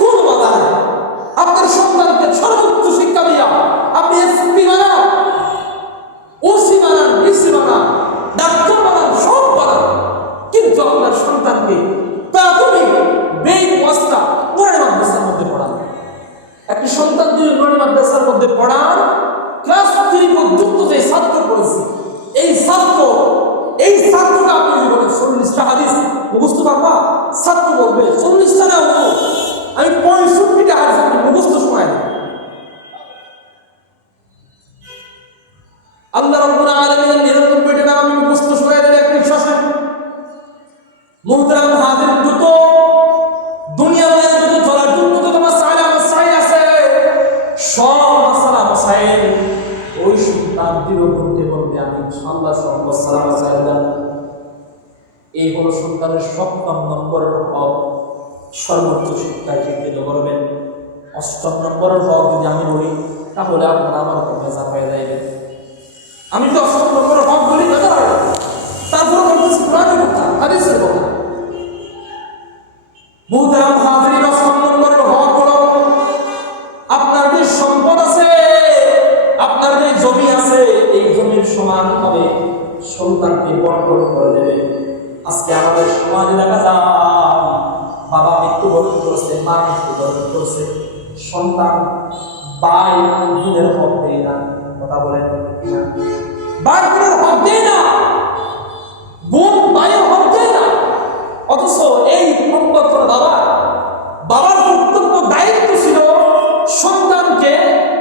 কোন বাধা নেই। আপনার সন্তানকে সর্বোচ্চ শিক্ষা দিয়া আপনি এসপি বানান, ওসি বানান, ডিসি বানান, ডাক্তার বানান, সব বানান, কিন্তু আপনার সন্তানকে প্রাথমিক বেইন অবস্থা নুরানি মাদ্রাসার মধ্যে পড়ান। একটি সন্তান যদি নুরানি মাদ্রাসার মধ্যে পড়ান, ক্লাস 3 পর্যন্ত যে ছাত্র পড়েছে, এই ছাত্রটা আপনি যদি বলেন 40টা হাদিস মুখস্থ পারবা, ছাত্র বলবে 40টা না, আমি 65টা হাদিস আপনি মুখস্থ শোনাই না। আল্লাহ রাব্বুল আলামিনের 99টা নাম আমি মুখস্থ শোনাই দেব একটি শ্বাসে। মুহতারাম হাজির, যত দুনিয়ার যত চলার জন্য যত মাসাইল আছে, সব মাসাইল ওই সন্তান দৃঢ় করতে বলবে, আমি ইনশাআল্লাহ সব মাসাইল জানি। এই হলো সন্তানের 7 নম্বরের হক, সর্বোচ্চ শিক্ষায় শিক্ষিত করবেন। 8 নম্বরের হক যদি আমি বলি, তাহলে আপনারা আমার উপর বেজার হয়ে যাবেন। আমি তো 8 নম্বরের হক বলি, বেজার হয়ে যাবে। তারপরে বলতেছি কোরআনের কথা, হাদিসের কথা। মুহতারাম হাজিরিন, 8 নম্বরের হক হলো আপনার যে সম্পদ আছে, আপনার যে জমি আছে, এই জমির সমান হবে সন্তানকে বন্টন করে দেবে। আজকে আমাদের সমাজে দেখা যায় বাবা মৃত্যুবরণ করছে, মা মৃত্যুবরণ করছে, সন্তান ভাই বোনের হক দেয় না। কথা বলেন না? ভাই বোনের হক দেয় না, বোন ভাইয়ের হক দেয় না। অথচ এই সম্পত্র বাবার কর্তব্য দায়িত্ব ছিল সন্তানকে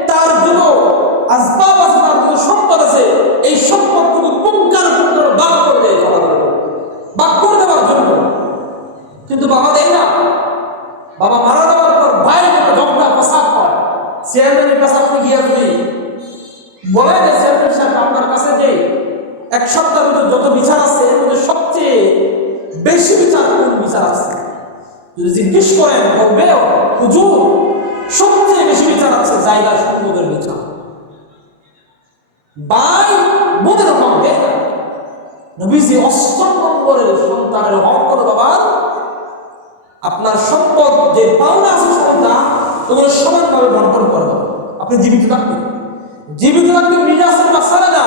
তার জন্য আসবাব আছে, তার জন্য সম্পদ আছে, এই সম্পদটুকু পুঙ্খানুপুঙ্খ ভাগ করে দেয়, ভাগ করে দেওয়ার জন্য। কিন্তু বাবা দেয় না। বাবা মারা যাওয়ার পর ভাইয়ের জন্য ঝগড়া ফসাদ হয়। চেয়ারম্যানের কাছে আপনি গিয়ে যদি বলে যে চেয়ারম্যান সাহেব আপনার কাছে যে 1 সপ্তাহের ভিতরে যত বিচার আছে এর মধ্যে সবচেয়ে বেশি বিচার কোন বিচার আছে, যদি জিজ্ঞেস করেন বলবে হুজুর সবচেয়ে বেশি বিচার আছে জায়গা সম্পদের বিচার। ভাই বোনের হক দেয় না। নবীজি 8 নম্বরের সন্তানের হক হলো, বাবা আপনার সম্পদ যে পাওনা আছে সন্তান, ওগুলো সমানভাবে বন্টন করবে। আপনি জীবিত থাকতে মিরাসের মাসালা না,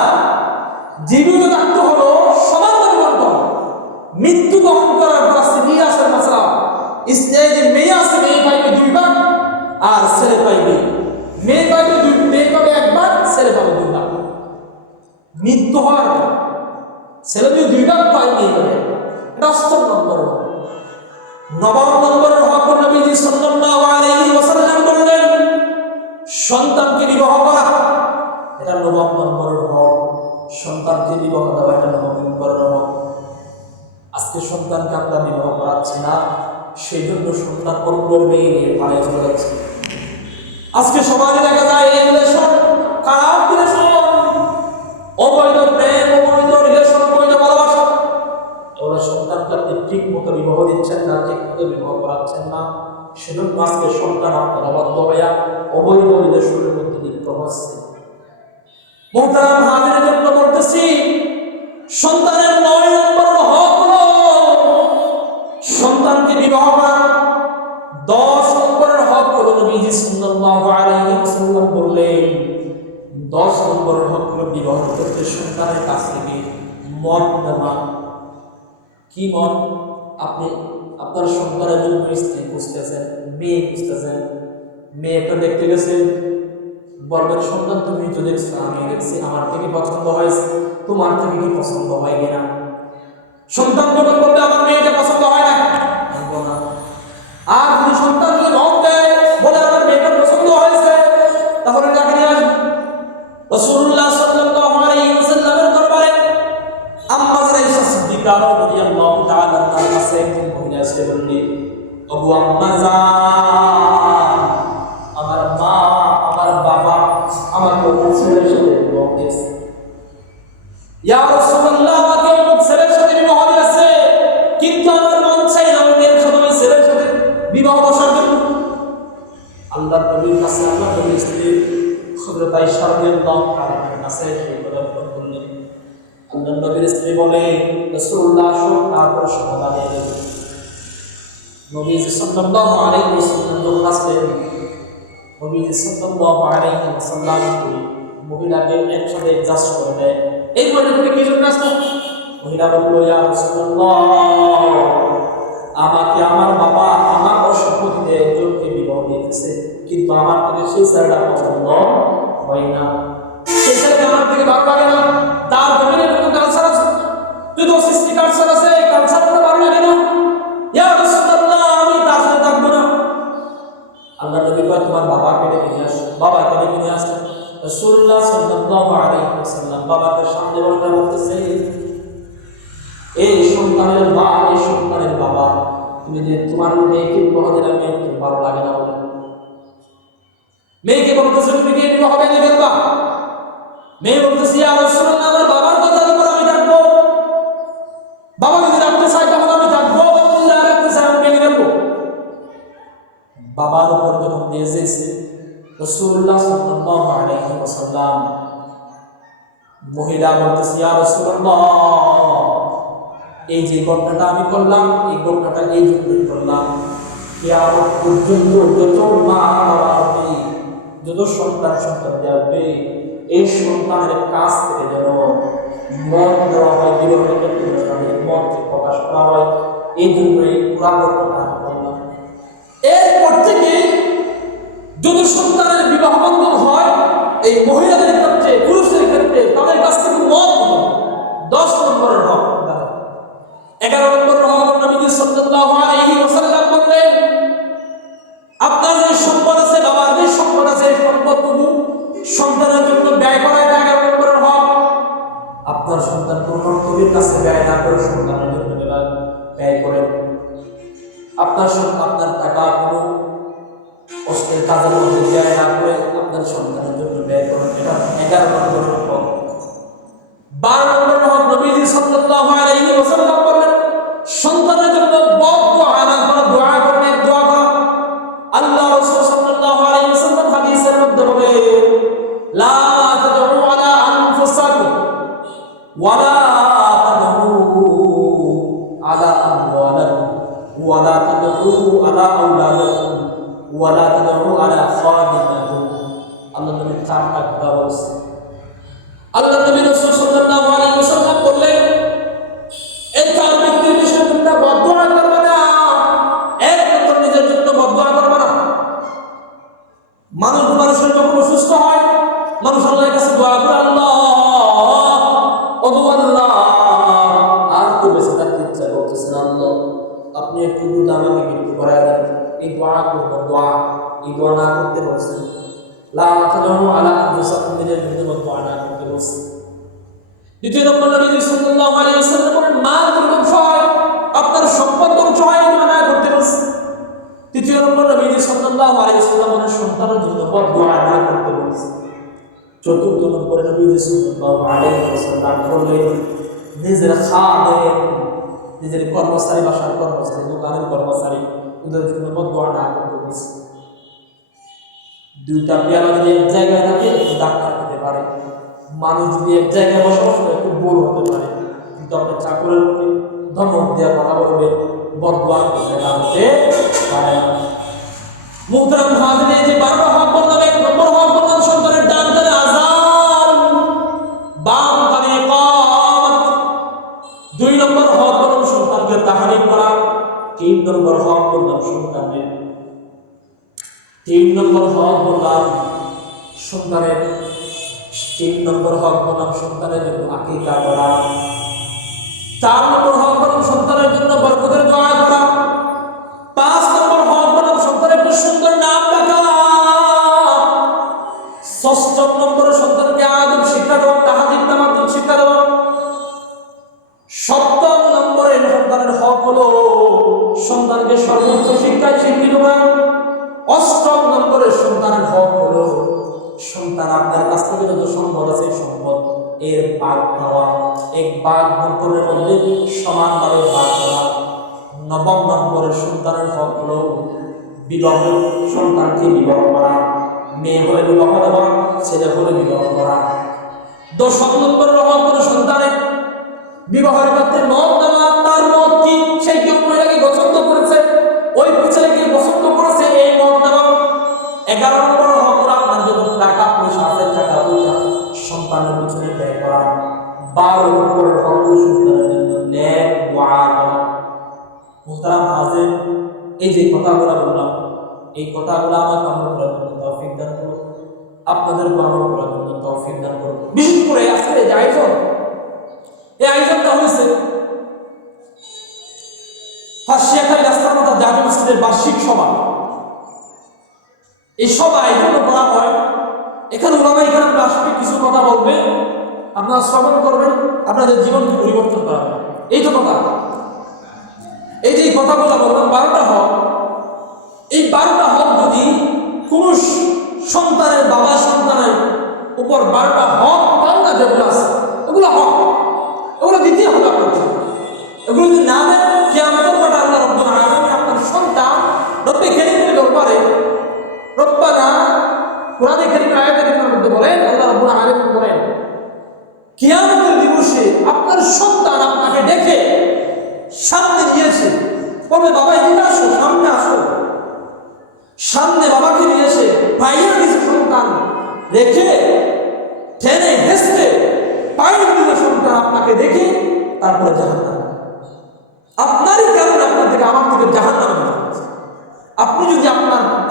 জীবিত থাকতে হলো মৃত্যু বরণ করার পর সিরিয়াসের মাসলা স্টেজে মেয়ে আছে, মেয়ে পাইবে 2 ভাগ আর ছেলে পাইবে, মেয়ে পাইবে এক ভাগ, ছেলে পাবে 2 ভাগ। মৃত্যু হওয়ার পর ছেলে যদি 2 ভাগ পায়, মেয়ে পাবে। এটা 8 নম্বর। 9 নম্বরের হক নবীজি সাল্লাল্লাহু আলাইহি ওয়াসাল্লাম বললেন সন্তানকে বিবাহ করা। এটা 9 নম্বরের হক। সন্তানকে বিবাহ দেওয়া এটা 9 নম্বরের হক। আজকে সন্তানকে আমরা বিবাহ করাচ্ছি না, সেই জন্য সন্তান অন্য মেয়ে নিয়ে পালিয়ে চলে যাচ্ছে। আজকে সমাজে দেখা যায় এই রিলেশন খারাপ, রিলেশন, অবৈধ প্রেম, অবৈধ রিলেশন, অবৈধ ভালোবাসা। ওরা সন্তানকে আপনি ঠিক মতো বিবাহ দিচ্ছেন না, ঠিক মতো বিবাহ করাচ্ছেন না, সেজন্য আজকে সন্তান আপনার অবাধ্য হইয়া অবৈধ রিলেশনের মধ্যে লিপ্ত হচ্ছে। মুহতারাম হাজিরের জন্য বলতেছি, সন্তানের 9 নম্বর হক হলো সন্তানকে বিবাহ করা। 10 নম্বরের হক হলো নবীজি সাল্লাল্লাহু আলাইহি ওয়াসাল্লাম বললেন 10 নম্বরের হক হলো বিবাহের ক্ষেত্রে সন্তানের কাছ থেকে মত নেওয়া। কি মত? আপনি আপনার সন্তানের জন্য স্ত্রী খুঁজতেছেন, মেয়ে খুঁজতেছেন, মেয়েটা দেখতে গেছেন, বলবেন সন্তান তুমি তো দেখছো, আমি দেখছি, আমার থেকে পছন্দ হয়েছে, তোমার থেকে কি পছন্দ হয় কিনা? সন্তান যখন বলবে আমার মেয়েটা পছন্দ হয় না, বলবো না। আর যদি সন্তান যদি মত দেয় বলে আমার মেয়েটা পছন্দ হয়েছে, তাহলে তাকে নিয়ে আসবে। রাসূলুল্লাহ সাল্লাল্লাহু আলাইহি ওয়াসাল্লামের দরবারে আম্মা আয়েশা সিদ্দিকা রাদিয়াল্লাহু তাআলা তার কাছে একজন মহিলা এসে বললেন, আবু আম্মা জান, আমার মা, আমার বাবা আমাকে ছেলের সাথে বিবাহ দিয়েছে। ইয়া রাসূলুল্লাহ, আমাকে ছেলের সাথে বিবাহ দিয়েছে, কিন্তু আমার মন চাই না মেয়ের সাথে ছেলের সাথে বিবাহ বসার জন্য। আল্লাহর নবীর কাছে আল্লাহর নবীর স্ত্রী হযরত আয়েশা রাদিয়াল্লাহু তাআলার কাছে এই কথা বললেন। আল্লাহর নবীর স্ত্রী বলে, রাসূলুল্লাহ তারপর সমাধান দিলেন। নবীজি সাল্লাল্লাহু আলাইহি ওয়াসাল্লাম যখন আসলেন, নবীজি সাল্লাল্লাহু আলাইহি ওয়াসাল্লাম মহিলাকে একসাথে অ্যাডজাস্ট করে দেয়। এই মহিলাকে কি জন্য আসলো? মহিলা বলল, ইয়া রাসূলুল্লাহ, আমাকে আমার বাবা আমার অসম্পত্তিতে একজনকে বিবাহ দিয়েছে, কিন্তু আমার থেকে সেই ছেলেটা পছন্দ হয় না, সেই ছেলেটা আমার থেকে ভালো লাগে না, তার জমিনে কোনো কালচার আছে, যদি সৃষ্টি কালচার আছে, এই কালচারটা ভালো লাগে না, ইয়া রাসূলুল্লাহ, আমি তার সাথে থাকবো না। আল্লাহ নবী কয়, তোমার বাবাকে ডেকে নিয়ে আসো। বাবাকে ডেকে নিয়ে আসলেন। রাসূলুল্লাহ সাল্লাল্লাহু আলাইহি ওয়াসাল্লাম বাবাকে সামনে বসে বলতেছে, এই সন্তানের মা, এই সন্তানের বাবা, তুমি যে তোমার মেয়েকে বিবাহ দিলে মেয়েকে ভালো লাগে না বলে, মেয়েকে বলতেছে তুমি কি বিবাহ হবে নিয়ে ফেলবা? মেয়ে বলতেছে, ইয়া রাসূলুল্লাহ, আমার বাবার কথার উপর আমি থাকবো, বাবা যদি রাখতে চায় তাহলে আমি থাকবো, বাবা যদি না রাখতে চায় আমি ভেঙে ফেলবো। বাবার উপর যখন দিয়ে যেছে রাসূলুল্লাহ সাল্লাল্লাহু আলাইহি ওয়াসাল্লাম, মহিলা বলতেছে, ইয়া রাসূলুল্লাহ, এই যে ঘটনাটা আমি করলাম, এই ঘটনাটা এই জন্যই করলাম, কিয়ামত পর্যন্ত যত মা বাবা হবে, যত সন্তান আসবে, এই সন্তানের কাছ থেকে যেন মত দেওয়া হয়, বিবাহের ক্ষেত্রে মতকে প্রকাশ করা হয়, এই জন্যই পুরা ঘটনা আমি করলাম। এরপর থেকে যদি সন্তানের বিবাহ বন্ধন হয়, এই মহিলাদের ক্ষেত্রে, পুরুষদের ক্ষেত্রে তাদের কাছ থেকে মত দিতে হবে। 10 নম্বরের হক। 11 নম্বরের হক নবী সাল্লাল্লাহু আলাইহি ওয়াসাল্লাম বলেন, আপনার যে সম্পদ আছে, বাবার যে সম্পদ আছে, এই সম্পদটুকু সন্তানের জন্য ব্যয় করা, এটা 11 নম্বরের হক। আপনার সন্তান কোন নবীর কাছে ব্যয় না করে সন্তানের জন্য ব্যয় করেন। আপনার টাকা কোনো কষ্টের কাজের মধ্যে ব্যয় না করে আপনার সন্তানের জন্য ব্যয় করেন, এটা 11 নম্বরের হক। 12 নম্বরের হক নবীজি সাল্লাল্লাহু আলাইহি ওয়াসাল্লাম বলেন, সন্তানের জন্য দোয়া করেন, দোয়া করা। আল্লাহ রাসূল সাল্লাল্লাহু আলাইহি ওয়াসাল্লাম হাদিসের মধ্যে বলে, লা তাদউ আলা আনফুসাকুম ওয়া লা তাদউ আলা আমওয়ালাকুম ওয়া লা তাদউ আলা আওলাদাকুম ওয়া লা তাদউ আলা খাদিমাকুম। আল্লাহ নবী 4টা কথা বলেছেন। আল্লাহ নবী রাসূল সাল্লাল্লাহু আলাইহি ওয়াসাল্লাম বললেন, এই 4 ব্যক্তির মানুষের যখন অসুস্থ হয়, মানুষ আল্লাহর কাছে দোয়া করে, আল্লাহ আর তো বেঁচে থাকতে ইচ্ছা করতেছে না, আল্লাহ আপনি একটু দুধ আমাকে মৃত্যু করায় দেন। এই দোয়া করবো, এই দোয়া না করতে বলছেন। দ্বিতীয় নম্বর, নবী সাল্লাল্লাহু আলাইহি ওয়াসাল্লাম বলেন, মাল ধ্বংস হয়, আপনার সম্পদ ধ্বংস হয়, দোয়া না করতে বলছেন। তৃতীয় নম্বর, নবী সাল্লাল্লাহু আলাইহি ওয়াসাল্লাম বলেন, সন্তানের জন্য বদদোয়া না করতে বলছেন। চতুর্থ নম্বরে নবী সাল্লাল্লাহু আলাইহি ওয়াসাল্লাম বলেন, নিজের খাদেম, নিজের কর্মচারী, বাসার কর্মচারী, দোকানের কর্মচারী, ওদের জন্য বদদোয়া না করতে বলছেন। দুইটা পেয়ালা যদি এক জায়গায় থাকে একটু ধাক্কা খেতে পারে, মানুষ যদি এক জায়গায় বসবাস করে একটু বোর হতে পারে, কিন্তু আপনার চাকরের মুখে ধমক দেওয়ার কথা বলবে, বদদোয়া করতে না হতে পারে না। মুহতারাম হাজিরিন, এই যে 12টা হক বললাম, এক নম্বর হক বললাম সন্তানের ডান কানে আযান, বাম কানে ইকামত। 2 নম্বর হক বললাম সন্তানকে তাহরিম করা। 3 নম্বর হক বললাম সন্তানের 3 নম্বর হক বললাম সন্তানের 3 নম্বর হক বললাম সন্তানের জন্য আকীকা করা। 4 নম্বর হক বললাম সন্তানের জন্য বরকতের দোয়া করা। 5 নম্বর হক বললাম সন্তানের একটা সুন্দর নাম রাখা। 6 নম্বরে সন্তানকে আদব শিক্ষা দেওয়া, তাহাজ্জুদ তামাজ্জুদ শিক্ষা দেওয়া। 7 নম্বরে সন্তানের হক হলো সন্তানকে সর্বোচ্চ শিক্ষায় শিক্ষিত করা। 8 নম্বরে সন্তানের হক হলো সন্তান আপনার কাছ থেকে যত সম্পদ আছে সম্পদ এর ভাগ পাওয়া, এক ভাগ বন্টনের মধ্যে সমানভাবে ভাগ করা। 9 নম্বরে সন্তানের হক হলো বিবাহ, সন্তানকে বিবাহ করা, মেয়ে হলে বিবাহ দেওয়া, ছেলে হলে বিবাহ করা। 10 নম্বরের হক হলো সন্তানের বিবাহের ক্ষেত্রে মত দেওয়া, তার মত কি, সেই কেউ মহিলাকে পছন্দ করেছে, ওই ছেলেকে পছন্দ করেছে, এই মত দেওয়া। 11 নম্বর হক হলো আপনার যত টাকা পয়সা আছে, টাকা পয়সা সন্তানের পিছনে ব্যয় করা। 12 নম্বরের হক হলো সন্তানের জন্য নেক দোয়া করা। মুহতারাম হাজির, এই যে কথাগুলো বললাম, এই কথাগুলো আমাকে আমল করার জন্য তৌফিক দান করুন, আপনাদের আমল করার জন্য তৌফিক দান করুন। বিশেষ করে আজকের এই আয়োজন, এই আয়োজনটা হয়েছে ফাঁসিয়াখালী রাস্তার মাথা জামে মসজিদের বার্ষিক সভা। এই সভা এই জন্য করা হয়, এখানে ওলামায়ে কেরাম আসবে, কিছু কথা বলবে, আপনারা শ্রবণ করবেন, আপনাদের জীবনকে পরিবর্তন করা হবে। এই তো কথা। এই যে কথাগুলো বললাম 12টা হক, এই 12টা হক যদি কোন সন্তানের বাবা সন্তানের উপর 12টা হক পাওনা যেগুলো আছে, ওগুলো হক, ওগুলো দিতে হবে আপনাকে। এগুলো যদি না দেন, কিয়ামতের মাঠে আল্লাহ রাব্বুল আলামিন আপনার সন্তান রব্বে কারীমের দরবারে, রব্বানা কোরআনে কারীমের আয়াতের মধ্যে বলেন, আল্লাহ রাব্বুল আলামিন বলেন, কিয়ামতের দিবসে আপনার সন্তান আপনাকে দেখে সামনে নিয়েছে, বলবে বাবা এদিকে আসো, সামনে আসো। সামনে বাবাকে নিয়ে এসে পাইয়া কিছু সন্তান রেখে টেনে হেসতে পায়ের দিকে সন্তান আপনাকে দেখে তারপরে জাহান্নাম, আপনারই কারণে আপনার থেকে আমার থেকে জাহান্নামে যাচ্ছে। আপনি যদি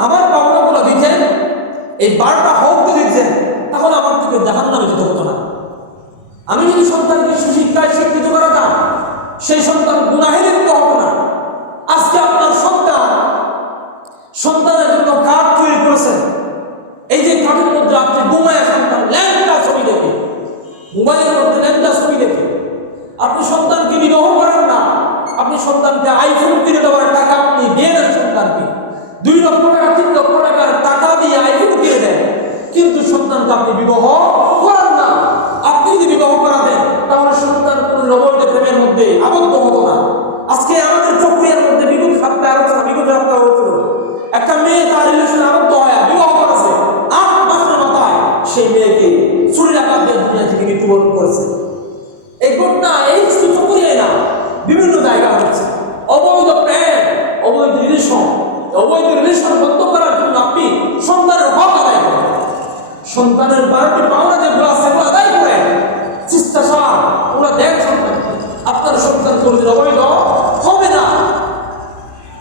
আমার পাওনাগুলো দিতেন, এই 12টা হক যদি দিতেন, তাহলে আমার থেকে জাহান্নামে যেতে হতো না। আমি যদি সন্তানকে সুশিক্ষায় শিক্ষিত করাতাম, সেই সন্তান গুনাহে লিপ্ত হতো না। আজকে আপনার সন্তানের জন্য কাঠ তৈরি করেছেন, এই যে কাঠের মধ্যে আপনি ঘুমায় সন্তান ল্যাংটা ছবি দেখে, মোবাইলের মধ্যে ল্যাংটা ছবি দেখে আপনি সন্তানকে বিবাহ করেন না। আপনি সন্তানকে আইফোন কিনে দেওয়ার টাকা আপনি দিয়ে দেন সন্তানকে, 2 লক্ষ টাকা 3 লক্ষ টাকার টাকা দিয়ে আইফোন কিনে দেন, কিন্তু সন্তানকে আপনি বিবাহ করেন না। আপনি যদি বিবাহ করা দেন, তাহলে সন্তান কোনো অবৈধ প্রেমের মধ্যে আবদ্ধ হতো না। আজকে আমাদের চক্রিয়ার মধ্যে বিগত সপ্তাহে আলোচনা, বিগত সপ্তাহে হয়েছিল, একটা মেয়ে তার রিলেশনে আবদ্ধ হয়, বিবাহ করেছে, 8 মাসের মাথায় সেই মেয়েকে ছুরির আঘাত দিয়ে দুনিয়া থেকে মৃত্যুবরণ করেছে। এই ঘটনা এই শুধু চক্রিয়ায় না, বিভিন্ন জায়গা হচ্ছে। অবৈধ প্রেম, অবৈধ রিলেশন বন্ধ করার জন্য আপনি সন্তানের হক আদায় করেন, সন্তানের 12টি পাওনা যেগুলো আছে সেগুলো আদায় করেন। চেষ্টাসার ওরা দেখ সন্তান, আপনার সন্তান কোনদিন অবৈধ হবে না।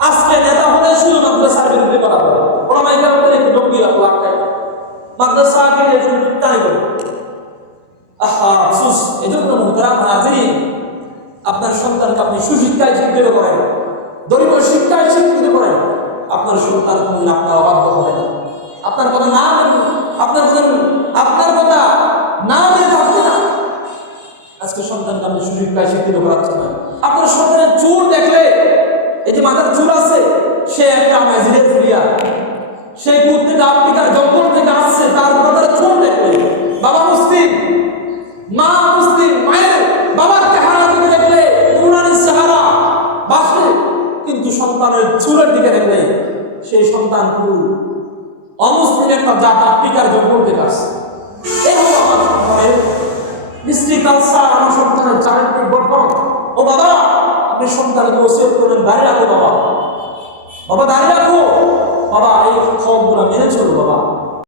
আজকে নেতা হলে শুধুমাত্র সার্ভে করা হবে, ওরা মাইকা একটু জঙ্গি রাখবো, মাদ্রাসা আগে এজন্য বিজ্ঞানী করে। আহা আফসোস, এজন্য মুহতারাম হাজিরিন, আপনার সন্তানকে আপনি সুশিক্ষায় শিক্ষিত করেন, দৈব শিক্ষায় শিক্ষিত করেন, আপনার সন্তান কোনদিন আপনার অবাধ্য হবে না। আপনার কথা না আপনার কথা না মেনে থাকবে না। আজকে সন্তানকে আপনি সুশিক্ষায় শিক্ষিত করাচ্ছেন না। আপনার সন্তানের চুল দেখলে, এই যে মাথার চুল আছে, সে একটা ম্যাজিনের প্লেয়ার, সেই দূর থেকে আফ্রিকার জঙ্গল থেকে আসছে, তার মাথার চুল দেখলে বাবা মুসলিম, মা মুসলিম, মায়ের বাবার চেহারা দিকে দেখলে নুরানি চেহারা বাসে, কিন্তু সন্তানের চুলের দিকে দেখলে সেই সন্তান পুরো অমুসলিম একটা জাত, আফ্রিকার জঙ্গল থেকে আসছে। এই হলো আমার সন্তানের হিস্ট্রি, কালচার, আমার সন্তানের চারিত্রিক গঠন। ও বাবা, আপনি সন্তানকে ওসিয়ত করেন, দাঁড়িয়ে রাখো বাবা, বাবা দাঁড়িয়ে রাখো বাবা, এই খবরগুলো মেনে চলো বাবা।